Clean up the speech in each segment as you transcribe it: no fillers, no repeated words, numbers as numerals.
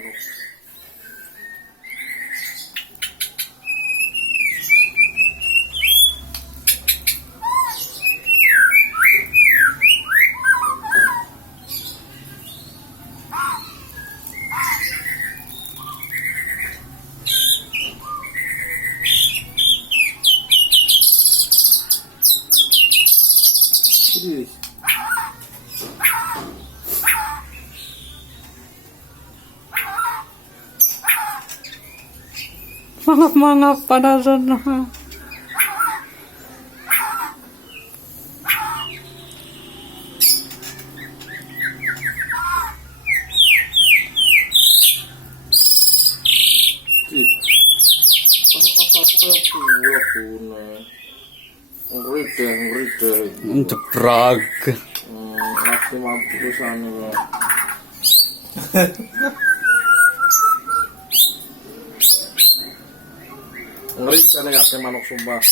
manuk. Mangap-mangap pada sana. Jebrak. Masih mampu sana. Ngeri kan ya kayak manuk sumpah.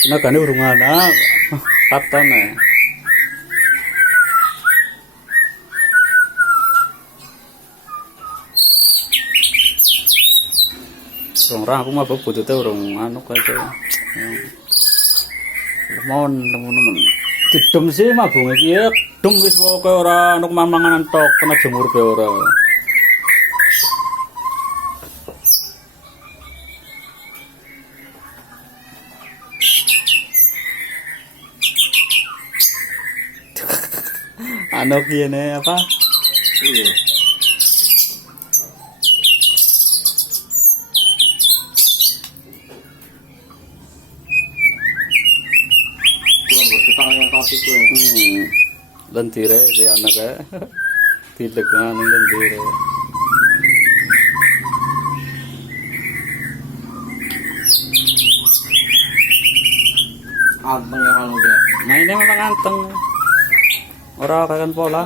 Tenagane urung anak. Katon ya. Orang aku mah bututnya urung anu kayak lemon didem sih mah bunga iki ya dem wis pokoke ora anu manganan tok kena jemur be ora. Anu kene apa? Iya. Lentire si anaknya tidak nganu lentire. Anteng ya manuknya. Mainnya memang anteng. Ora kakan pola.